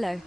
Hello.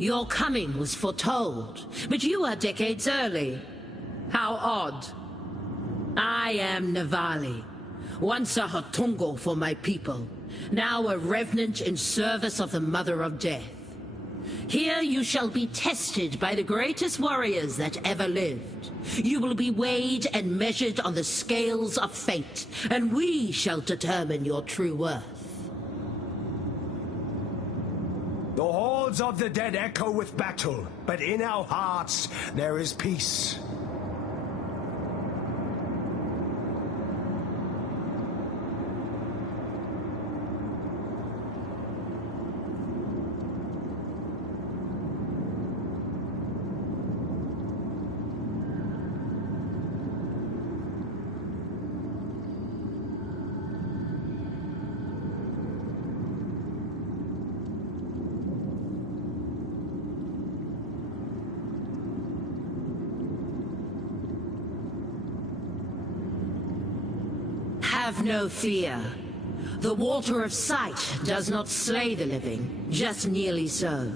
Your coming was foretold, but you are decades early. How odd. I am Navali, once a Hatungo for my people, now a revenant in service of the Mother of Death. Here you shall be tested by the greatest warriors that ever lived. You will be weighed and measured on the scales of fate, and we shall determine your true worth. The halls of the dead echo with battle, but in our hearts there is peace. Have no fear. The water of sight does not slay the living, just nearly so.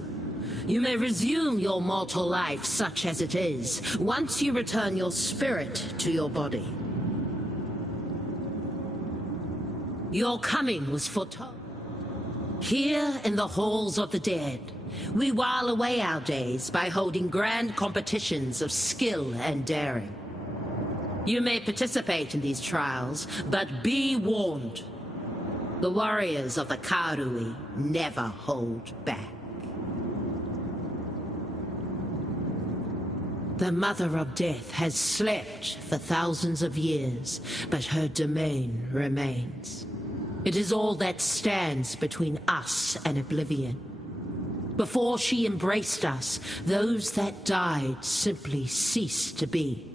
You may resume your mortal life, such as it is, once you return your spirit to your body. Your coming was foretold. Here in the halls of the dead, we while away our days by holding grand competitions of skill and daring. You may participate in these trials, but be warned. The warriors of the Karui never hold back. The Mother of Death has slept for thousands of years, but her domain remains. It is all that stands between us and oblivion. Before she embraced us, those that died simply ceased to be.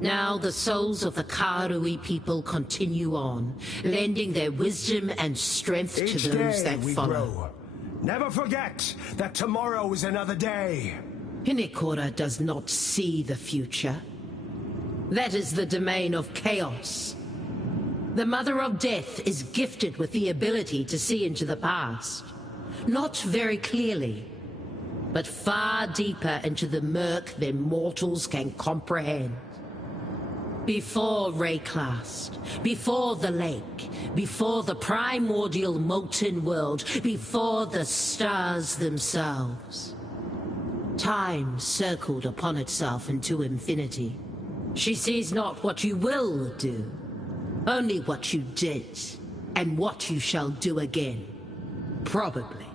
Now the souls of the Karui people continue on, lending their wisdom and strength to those that follow. Grow. Never forget that tomorrow is another day. Hinekora does not see the future. That is the domain of chaos. The Mother of Death is gifted with the ability to see into the past. Not very clearly, but far deeper into the murk than mortals can comprehend. Before Rayclast, before the lake, before the primordial molten world, before the stars themselves. Time circled upon itself into infinity. She sees not what you will do, only what you did, and what you shall do again. Probably.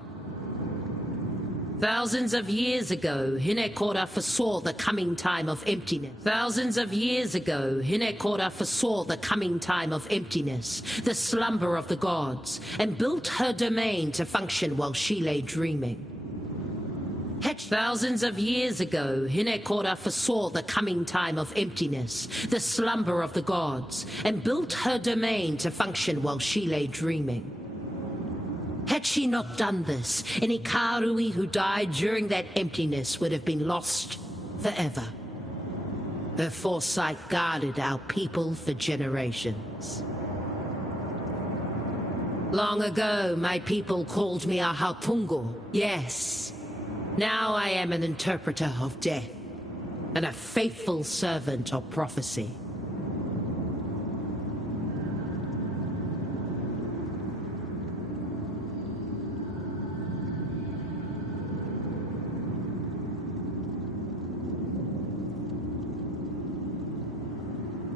Thousands of years ago, Hinekora foresaw the coming time of emptiness. Thousands of years ago, Hinekora foresaw the coming time of emptiness, the slumber of the gods, and built her domain to function while she lay dreaming. Thousands of years ago, Hinekora foresaw the coming time of emptiness, the slumber of the gods, and built her domain to function while she lay dreaming. Had she not done this, any Karui who died during that emptiness would have been lost forever. Her foresight guarded our people for generations. Long ago, my people called me a Hatungo, yes. Now I am an interpreter of death, and a faithful servant of prophecy.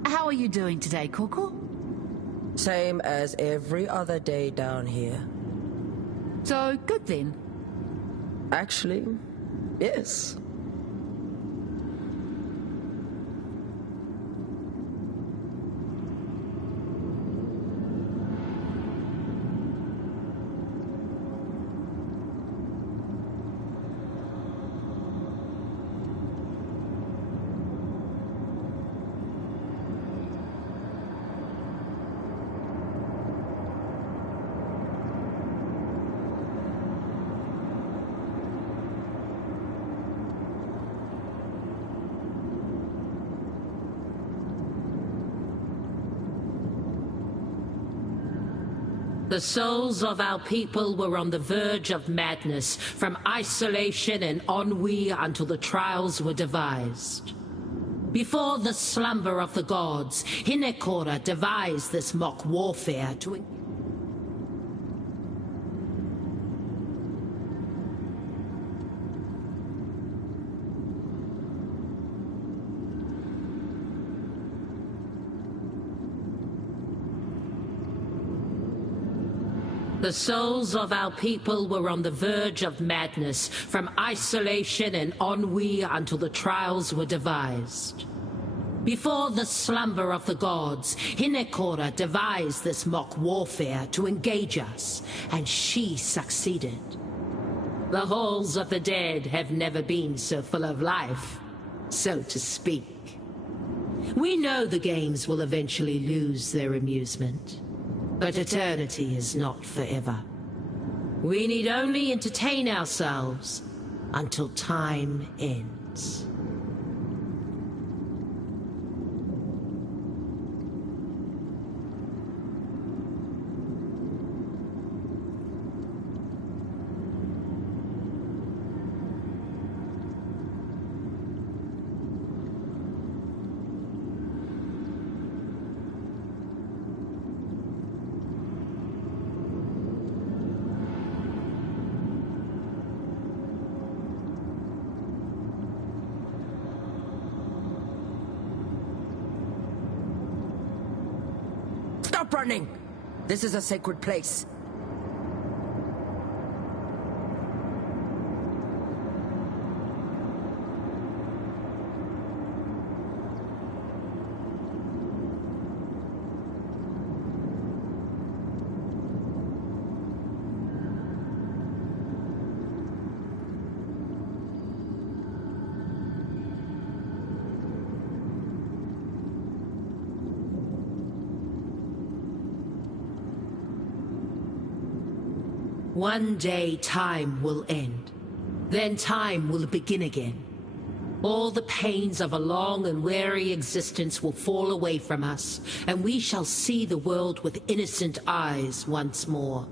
How are you doing today, Coco? Same as every other day down here. So, good then. Actually, yes. The souls of our people were on the verge of madness, from isolation and ennui until the trials were devised. Before the slumber of the gods, Hinekora devised this mock warfare to... The souls of our people were on the verge of madness, from isolation and ennui until the trials were devised. Before the slumber of the gods, Hinekora devised this mock warfare to engage us, and she succeeded. The halls of the dead have never been so full of life, so to speak. We know the games will eventually lose their amusement. But eternity is not forever. We need only entertain ourselves until time ends. Stop running! This is a sacred place. One day time will end. Then time will begin again. All the pains of a long and weary existence will fall away from us, and we shall see the world with innocent eyes once more.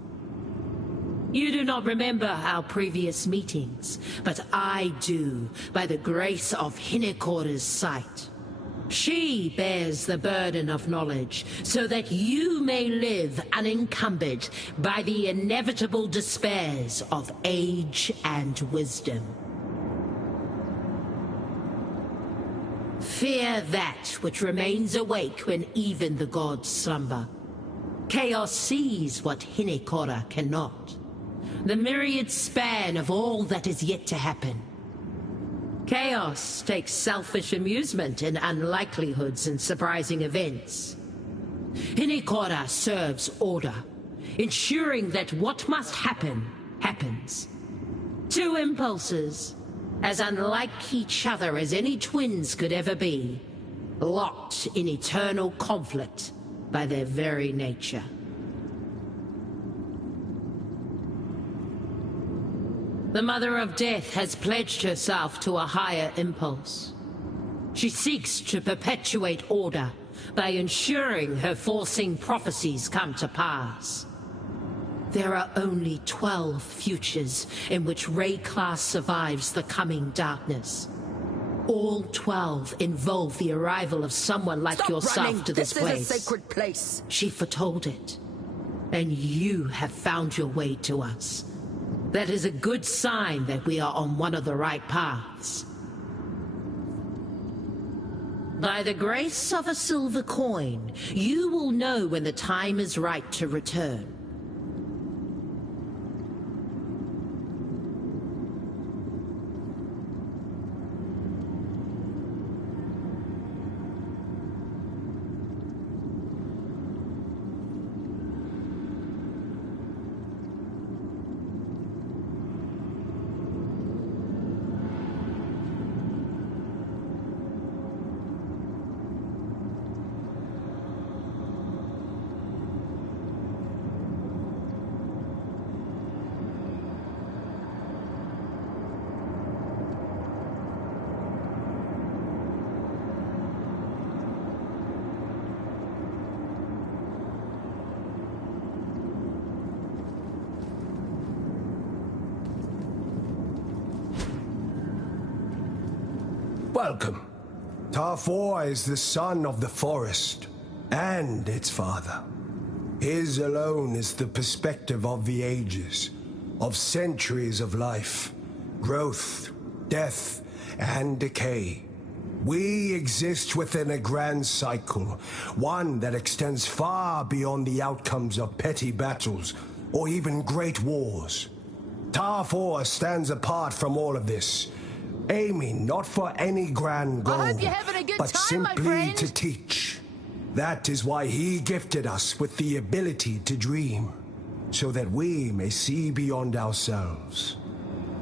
You do not remember our previous meetings, but I do, by the grace of Hinekora's sight. She bears the burden of knowledge, so that you may live unencumbered by the inevitable despairs of age and wisdom. Fear that which remains awake when even the gods slumber. Chaos sees what Hinekora cannot. The myriad span of all that is yet to happen. Chaos takes selfish amusement in unlikelihoods and surprising events. Hinekora serves order, ensuring that what must happen, happens. Two impulses, as unlike each other as any twins could ever be, locked in eternal conflict by their very nature. The Mother of Death has pledged herself to a higher impulse. She seeks to perpetuate order by ensuring her forcing prophecies come to pass. There are only 12 futures in which Ray-class survives the coming darkness. All 12 involve the arrival of someone like Stop yourself running. to this place. This is a sacred place. She foretold it, and you have found your way to us. That is a good sign that we are on one of the right paths. By the grace of a silver coin, you will know when the time is right to return. Welcome. Tarfor is the son of the forest, and its father. His alone is the perspective of the ages, of centuries of life, growth, death, and decay. We exist within a grand cycle, one that extends far beyond the outcomes of petty battles or even great wars. Tarfor stands apart from all of this, aiming not for any grand goal, I hope you're having a good but time, my simply friend. to teach. That is why he gifted us with the ability to dream, so that we may see beyond ourselves.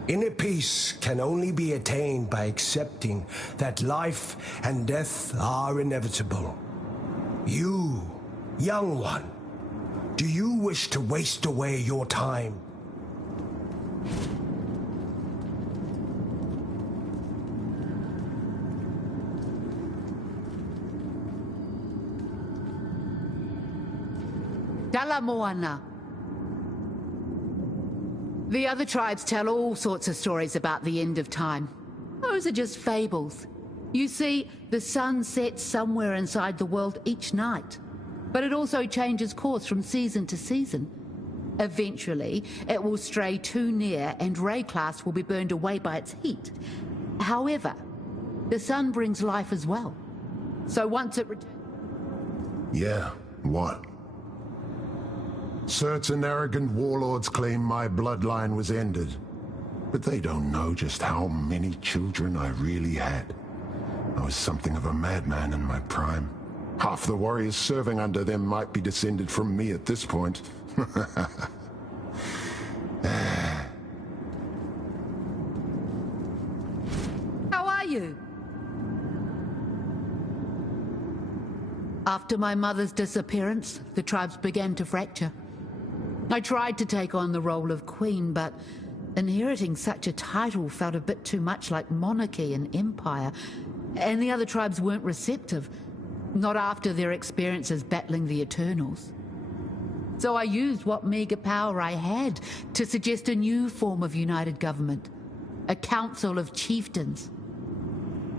Inner peace can only be attained by accepting that life and death are inevitable. You, young one, do you wish to waste away your time? Dala Moana. The other tribes tell all sorts of stories about the end of time. Those are just fables. You see, the sun sets somewhere inside the world each night, but it also changes course from season to season. Eventually, it will stray too near and Ray-class will be burned away by its heat. However, the sun brings life as well. So once it returns... Yeah, what? Certain arrogant warlords claim my bloodline was ended. But they don't know just how many children I really had. I was something of a madman in my prime. Half the warriors serving under them might be descended from me at this point. How are you? After my mother's disappearance, the tribes began to fracture. I tried to take on the role of queen, but inheriting such a title felt a bit too much like monarchy and empire, and the other tribes weren't receptive, not after their experiences battling the Eternals. So I used what meager power I had to suggest a new form of united government, a council of chieftains.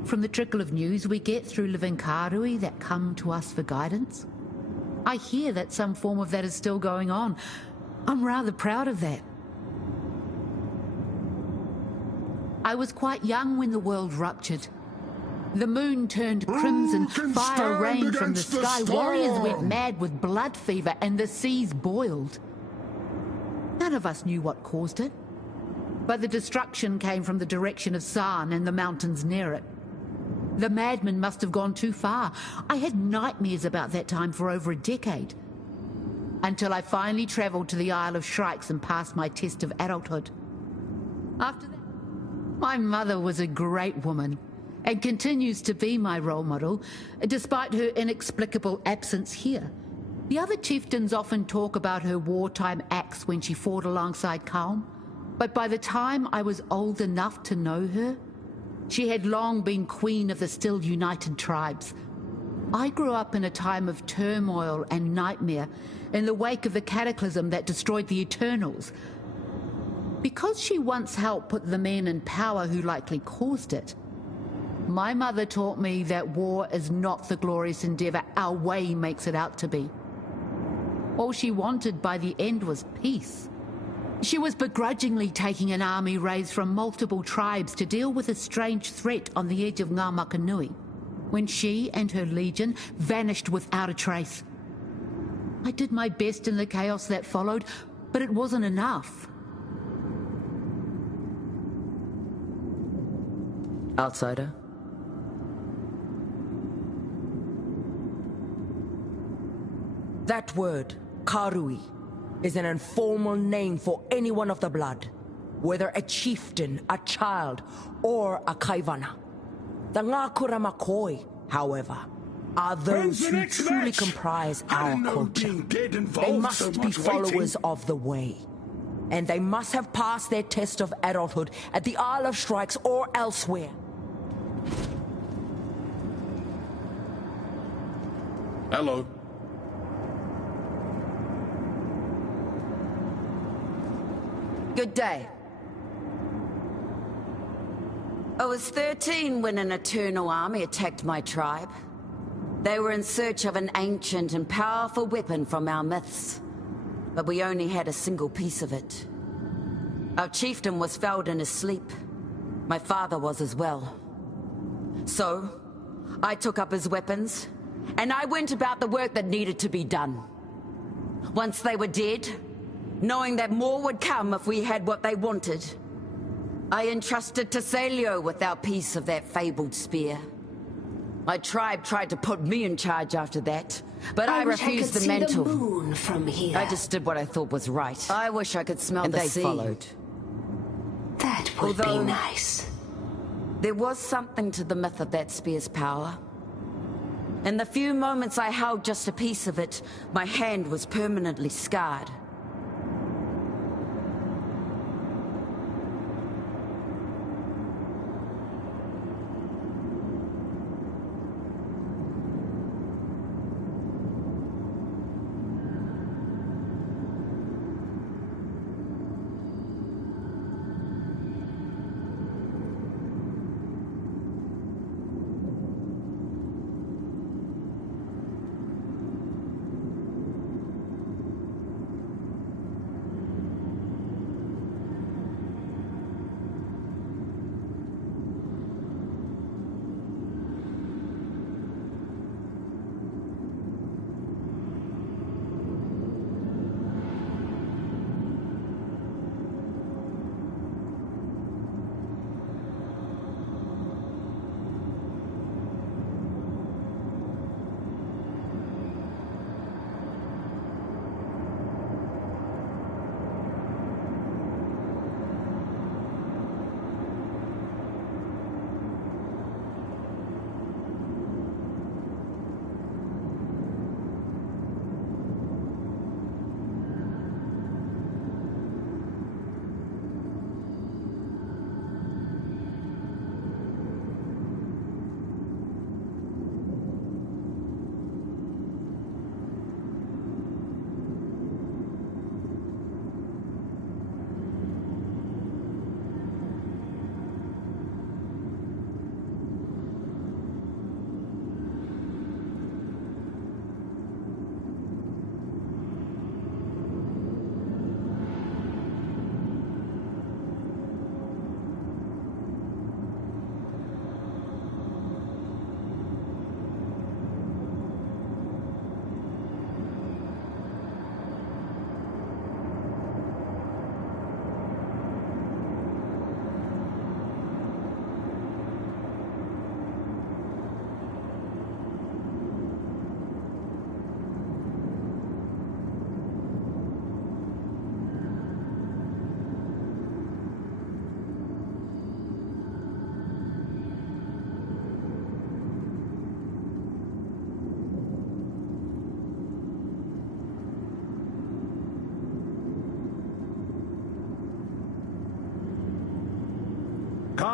From the trickle of news we get through living Karui that come to us for guidance, I hear that some form of that is still going on. I'm rather proud of that. I was quite young when the world ruptured. The moon turned crimson, fire rained from the sky, warriors went mad with blood fever, and the seas boiled. None of us knew what caused it, but the destruction came from the direction of San and the mountains near it. The madmen must have gone too far. I had nightmares about that time for over a decade, until I finally travelled to the Isle of Shrikes and passed my test of adulthood. After that, my mother was a great woman, and continues to be my role model, despite her inexplicable absence here. The other chieftains often talk about her wartime acts when she fought alongside Kalm, but by the time I was old enough to know her, she had long been queen of the still united tribes. I grew up in a time of turmoil and nightmare, in the wake of the cataclysm that destroyed the Eternals. Because she once helped put the men in power who likely caused it, my mother taught me that war is not the glorious endeavor our way makes it out to be. All she wanted by the end was peace. She was begrudgingly taking an army raised from multiple tribes to deal with a strange threat on the edge of Ngā Makanui, when she and her legion vanished without a trace. I did my best in the chaos that followed, but it wasn't enough. Outsider? That word, Karui, is an informal name for anyone of the blood, whether a chieftain, a child, or a kaivana. The Ngākura Makoi, however, are those who truly comprise our culture. They must be followers of the way, and they must have passed their test of adulthood at the Isle of Shrikes or elsewhere. Hello. Good day. I was 13 when an Eternal army attacked my tribe. They were in search of an ancient and powerful weapon from our myths, but we only had a single piece of it. Our chieftain was felled in his sleep. My father was as well. So, I took up his weapons, and I went about the work that needed to be done. Once they were dead, knowing that more would come if we had what they wanted, I entrusted Tesselio with our piece of that fabled spear. My tribe tried to put me in charge after that, but I refused the mantle. The moon from here. I just did what I thought was right. I wish I could smell the sea. And they followed. That would be nice. There was something to the myth of that spear's power. In the few moments I held just a piece of it, my hand was permanently scarred.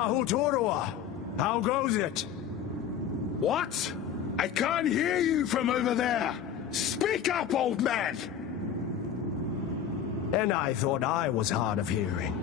Ahutorua, how goes it? What? I can't hear you from over there! Speak up, old man! And I thought I was hard of hearing.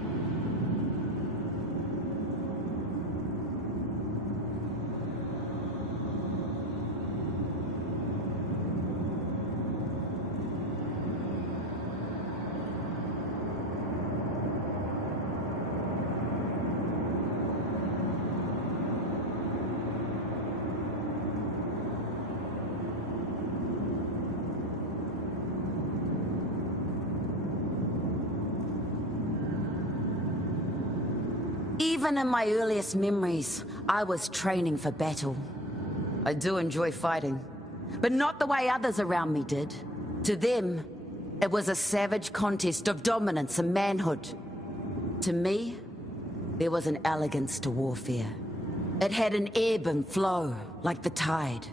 Even in my earliest memories, I was training for battle. I do enjoy fighting, but not the way others around me did. To them, it was a savage contest of dominance and manhood. To me, there was an elegance to warfare. It had an ebb and flow, like the tide.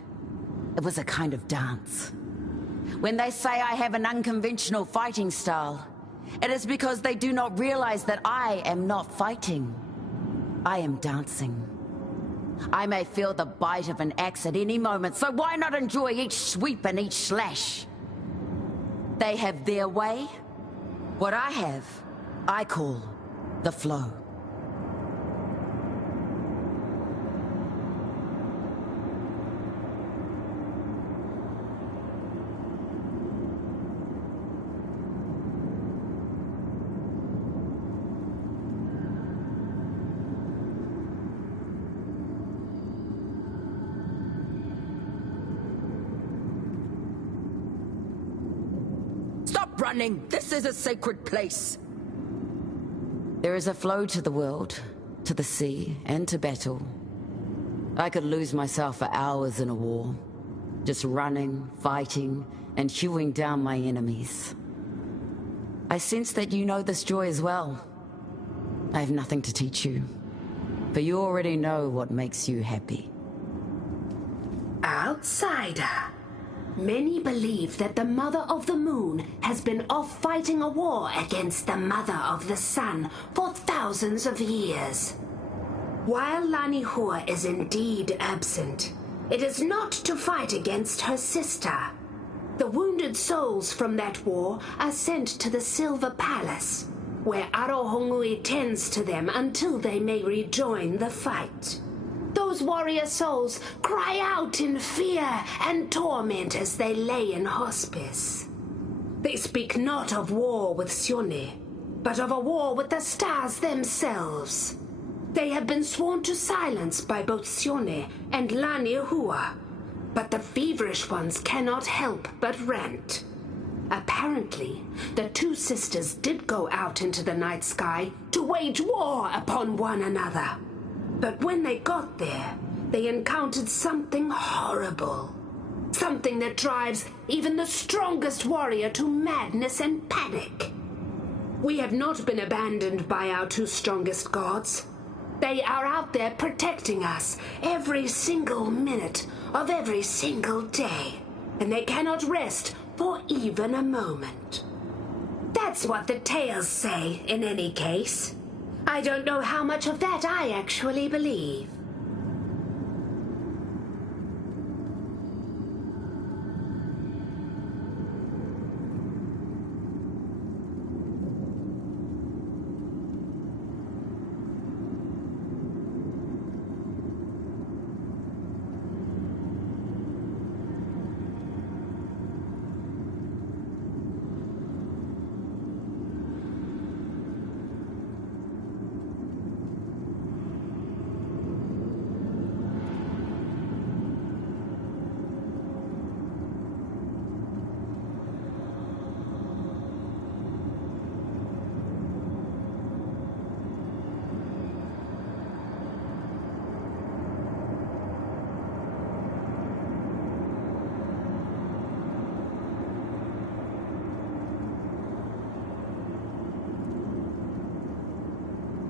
It was a kind of dance. When they say I have an unconventional fighting style, it is because they do not realize that I am not fighting. I am dancing. I may feel the bite of an axe at any moment, so why not enjoy each sweep and each slash? They have their way. What I have, I call the flow. Stop running! This is a sacred place! There is a flow to the world, to the sea, and to battle. I could lose myself for hours in a war, just running, fighting, and hewing down my enemies. I sense that you know this joy as well. I have nothing to teach you, for you already know what makes you happy. Outsider. Many believe that the Mother of the Moon has been off fighting a war against the Mother of the Sun for thousands of years. While Lanihua is indeed absent, it is not to fight against her sister. The wounded souls from that war are sent to the Silver Palace, where Arohongui tends to them until they may rejoin the fight. Those warrior souls cry out in fear and torment as they lay in hospice. They speak not of war with Sione, but of a war with the stars themselves. They have been sworn to silence by both Sione and Lanihua, but the feverish ones cannot help but rant. Apparently, the two sisters did go out into the night sky to wage war upon one another. But when they got there, they encountered something horrible. Something that drives even the strongest warrior to madness and panic. We have not been abandoned by our two strongest gods. They are out there protecting us every single minute of every single day, and they cannot rest for even a moment. That's what the tales say, in any case. I don't know how much of that I actually believe.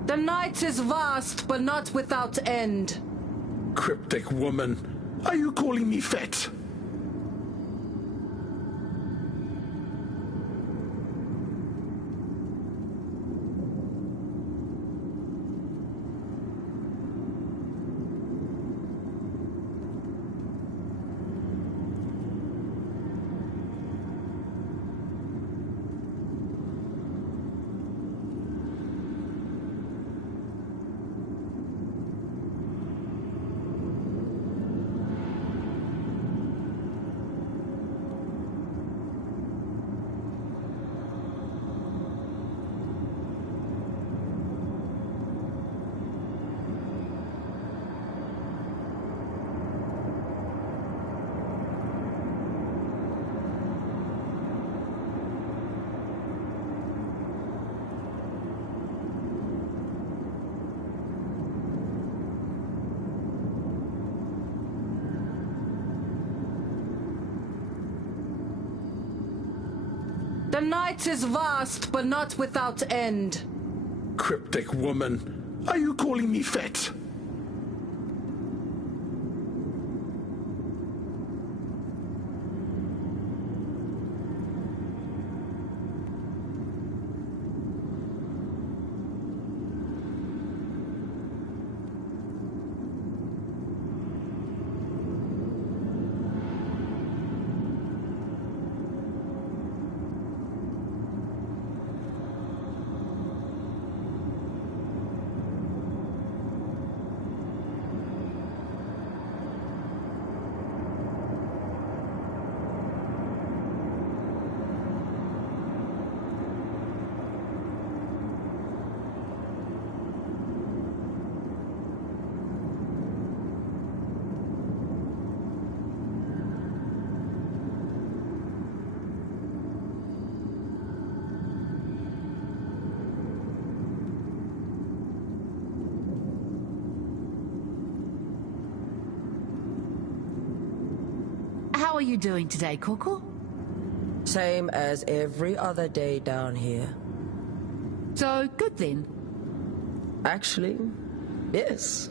The night is vast, but not without end. Cryptic woman, are you calling me fat? The night is vast, but not without end. Cryptic woman, are you calling me fat? How are you doing today, Coco? Same as every other day down here. So, good then. Actually, yes.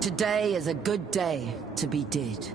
Today is a good day to be dead.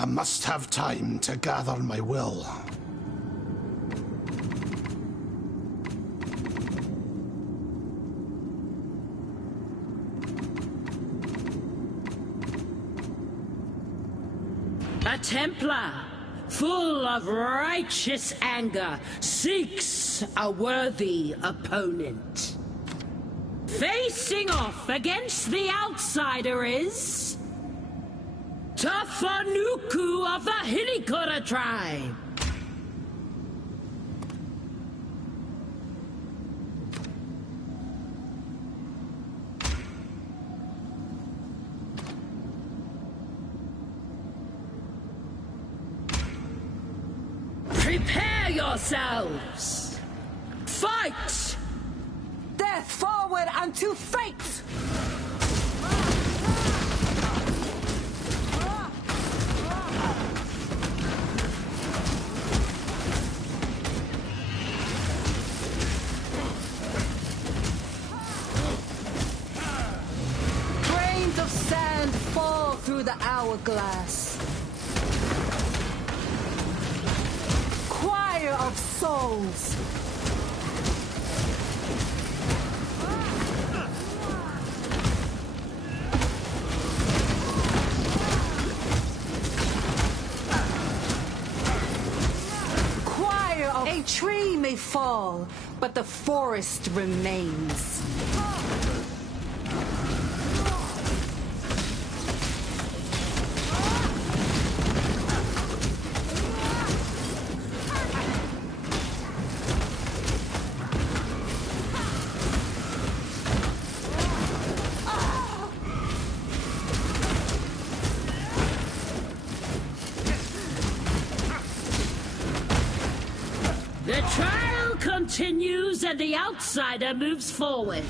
I must have time to gather my will. A Templar, full of righteous anger, seeks a worthy opponent. Facing off against the outsider is... Tafanuku of the Hinikura tribe. Prepare yourselves! Fight! Death forward unto fate! Grains of sand fall through the hourglass. Choir of souls. A tree may fall, but the forest remains. The trial continues and the outsider moves forward.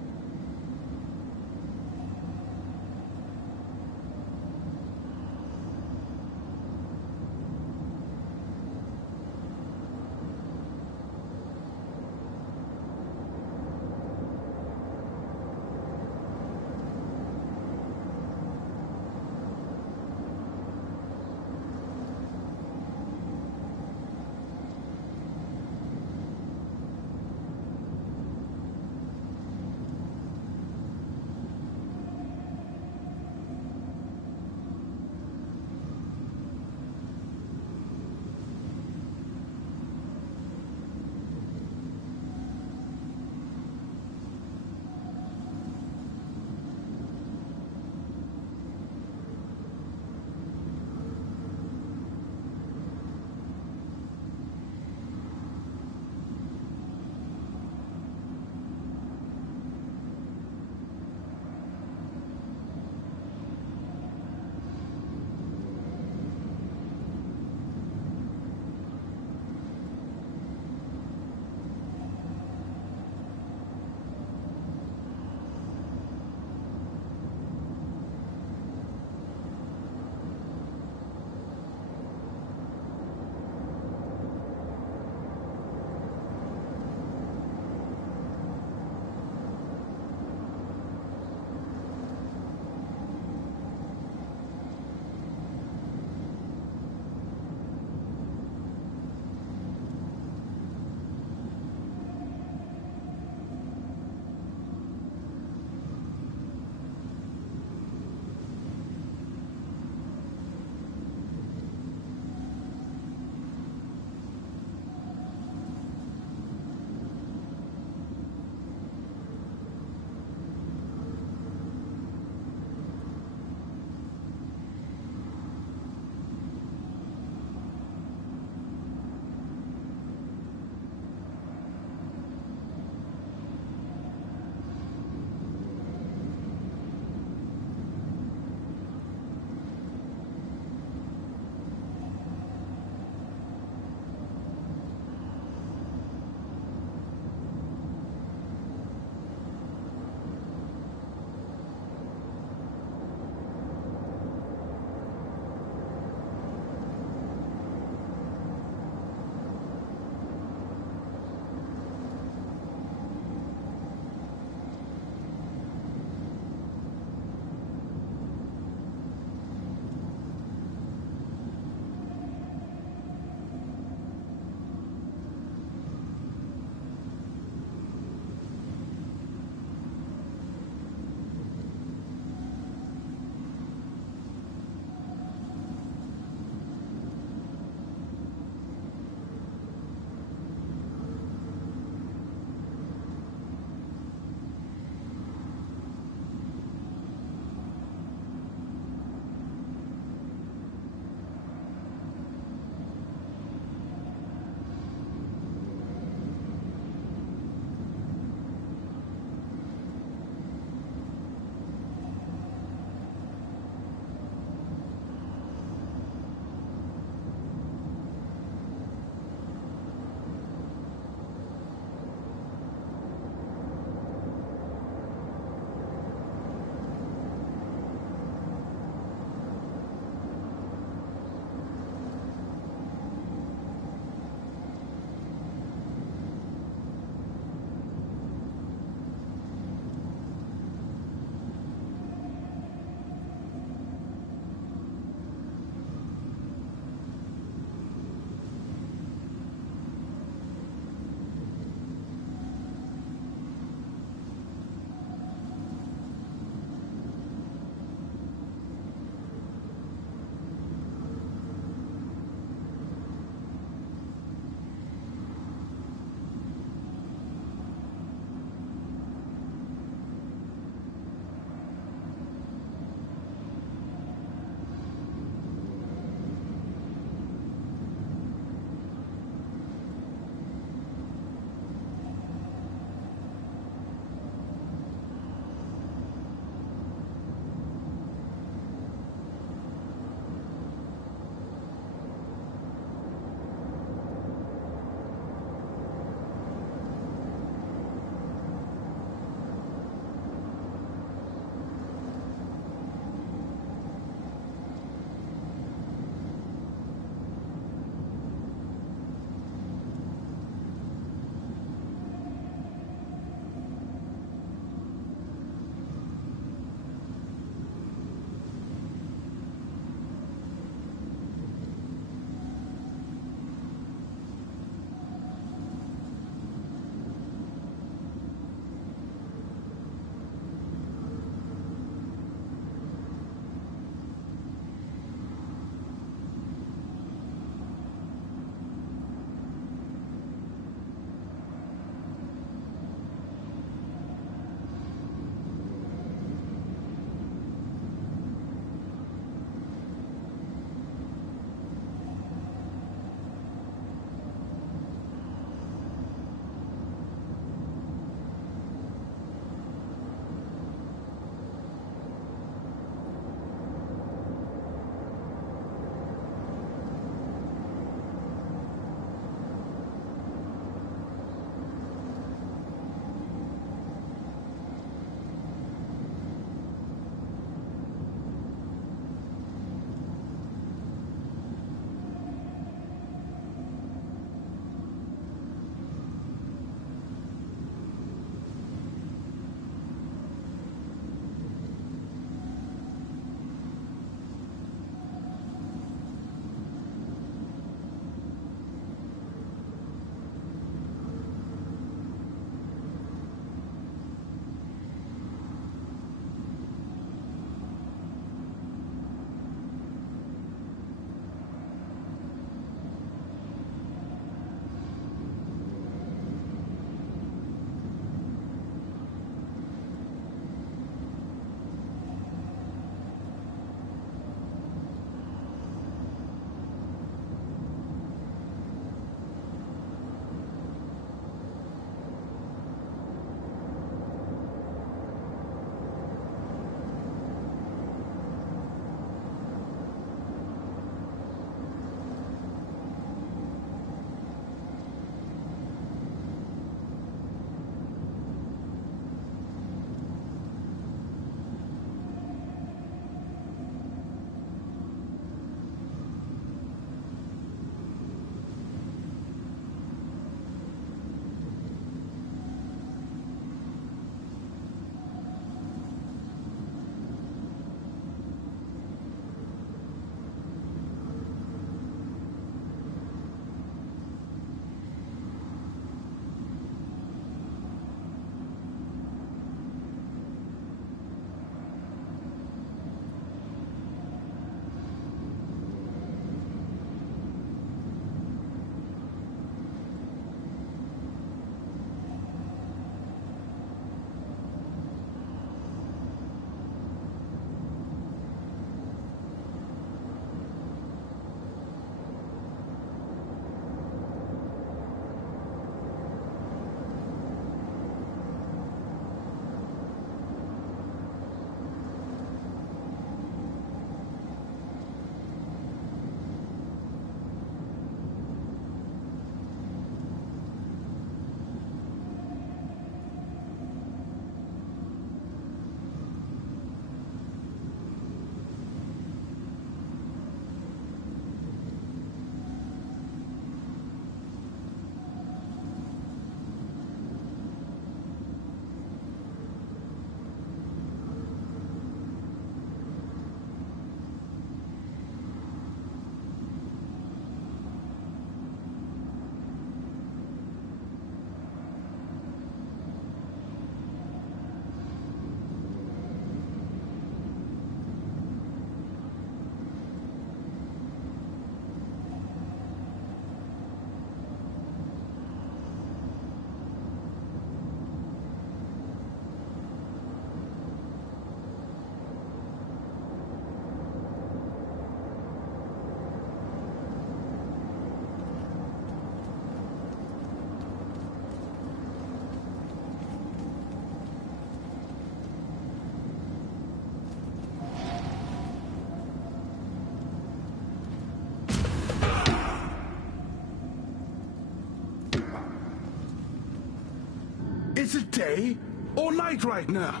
Is it day or night right now?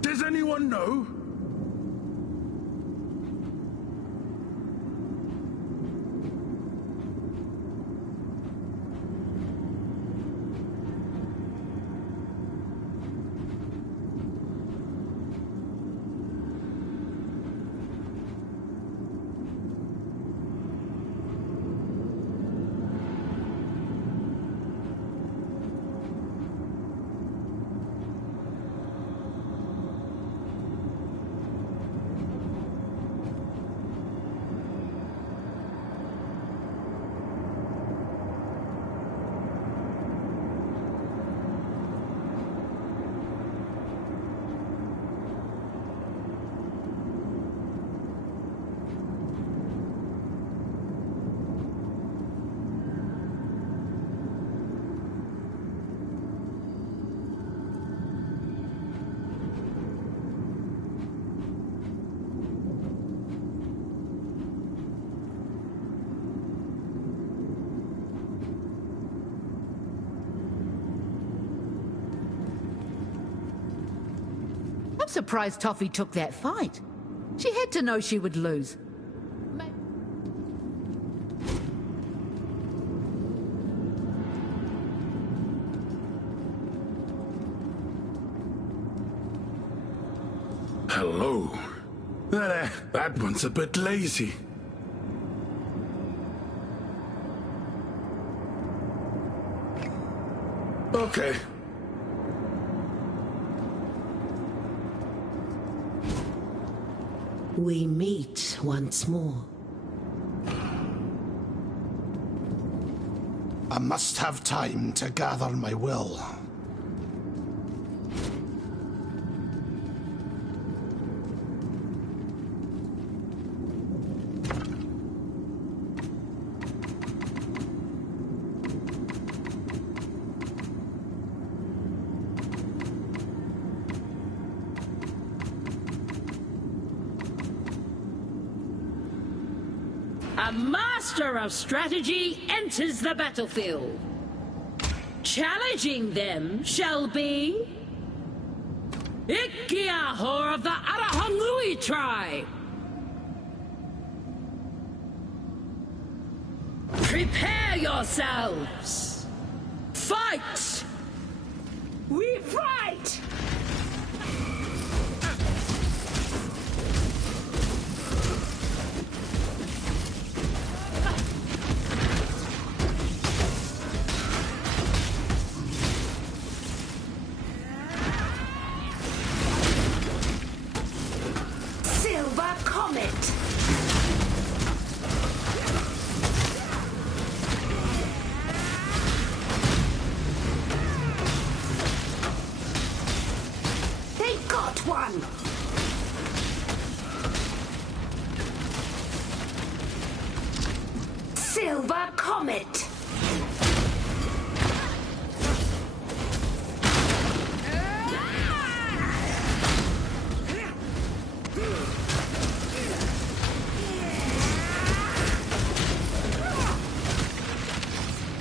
Does anyone know? I'm surprised Toffee took that fight. She had to know she would lose. Hello. That one's a bit lazy. Okay. We meet once more. I must have time to gather my will. A master of strategy enters the battlefield. Challenging them shall be Ikiahor of the Arahangui tribe. Prepare yourselves. Fight! We fight! Silver Comet! They got one! Silver Comet!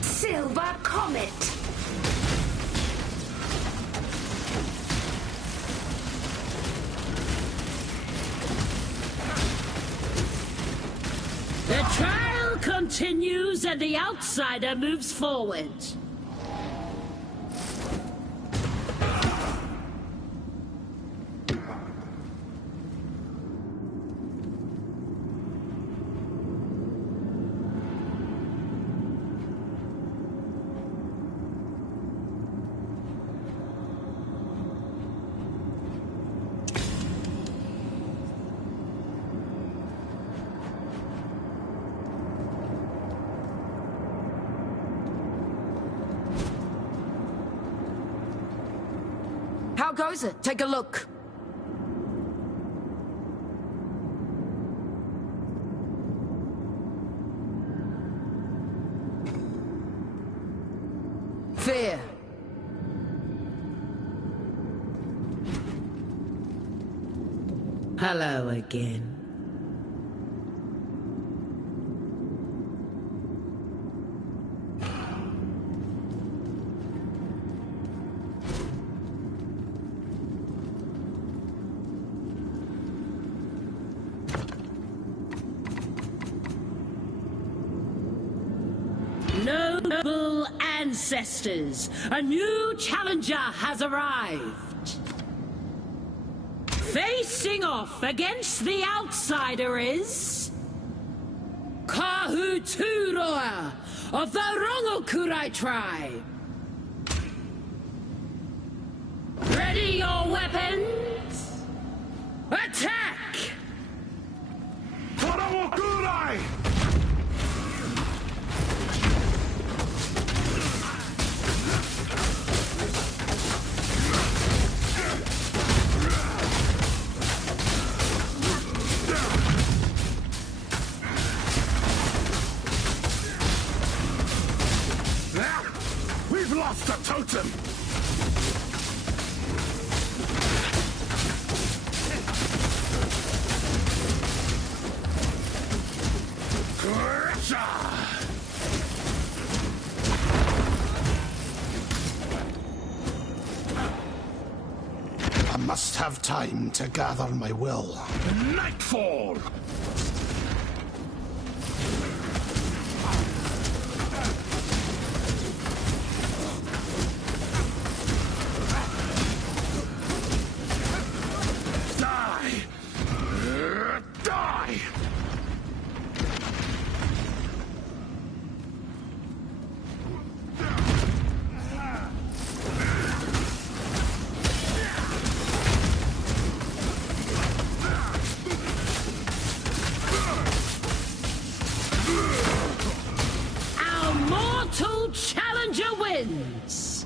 Silver Comet! The trial continues and the outsider moves forward. How goes it? Take a look. Fair. Hello again. noble ancestors, a new challenger has arrived. Facing off against the outsider is Kahuturoa of the Rongokurai tribe. Ready your weapons! Attack! Rongokurai! We've lost a totem! I must have time to gather my will. Nightfall! Die! Die! Our mortal challenger wins!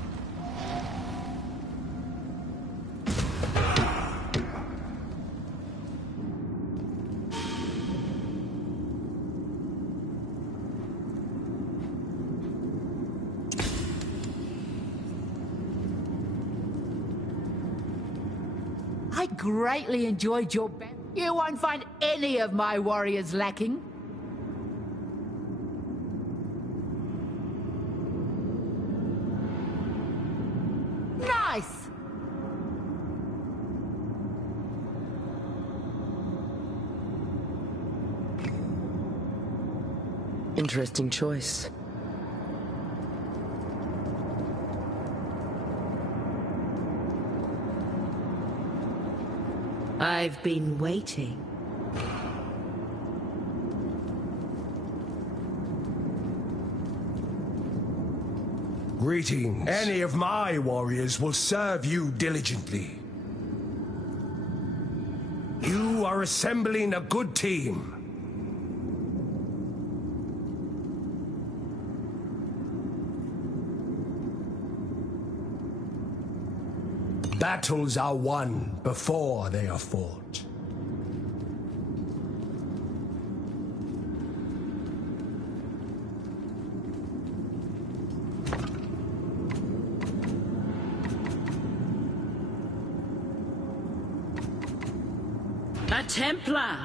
I greatly enjoyed your battle. You won't find any of my warriors lacking. Nice! Interesting choice. I've been waiting. Greetings. Any of my warriors will serve you diligently. You are assembling a good team. Battles are won before they are fought. A Templar,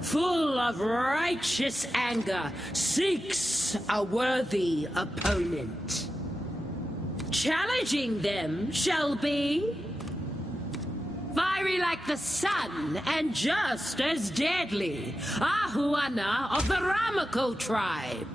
full of righteous anger, seeks a worthy opponent. Challenging them shall be fiery like the sun and just as deadly, Ahuana of the Ramako tribe.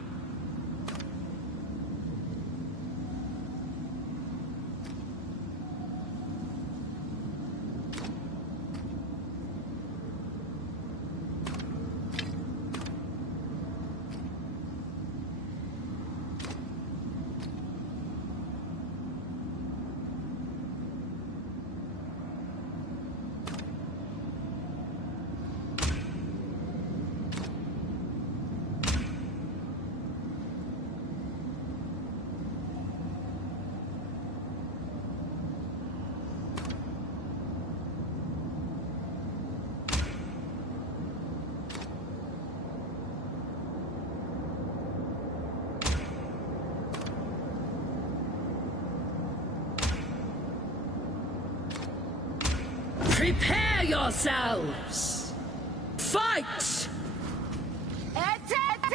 Prepare yourselves! Fight! Attack!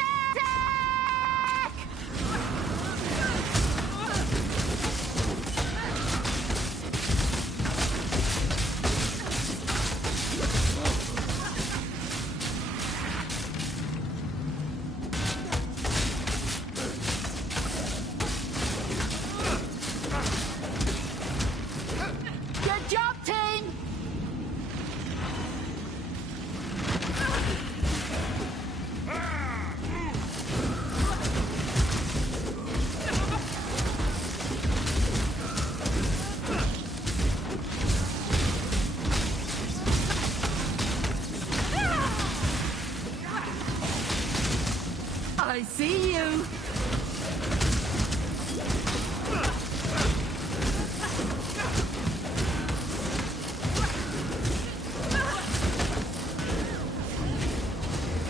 I see you.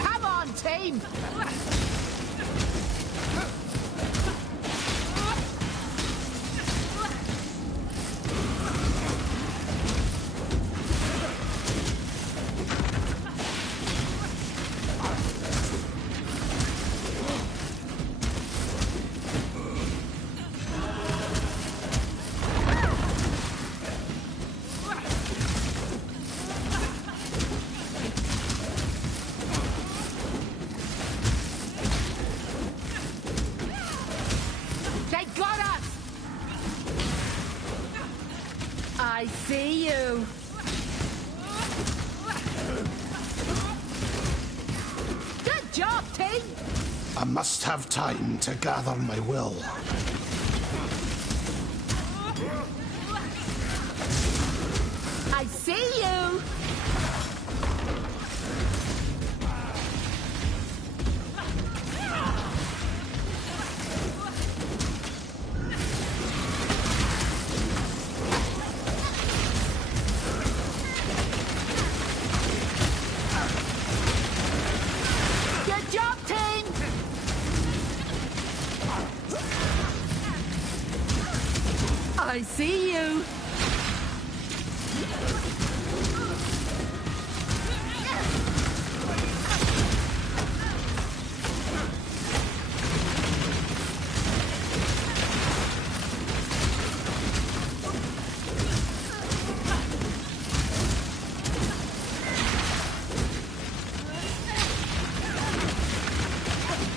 Come on, team. I see you. Good job, team. I must have time to gather my will. I see you. Good job, team. I see you.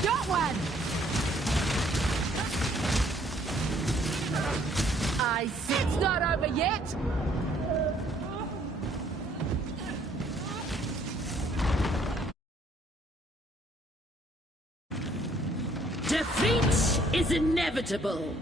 Got one. I see. It's not over yet. Defeat is inevitable.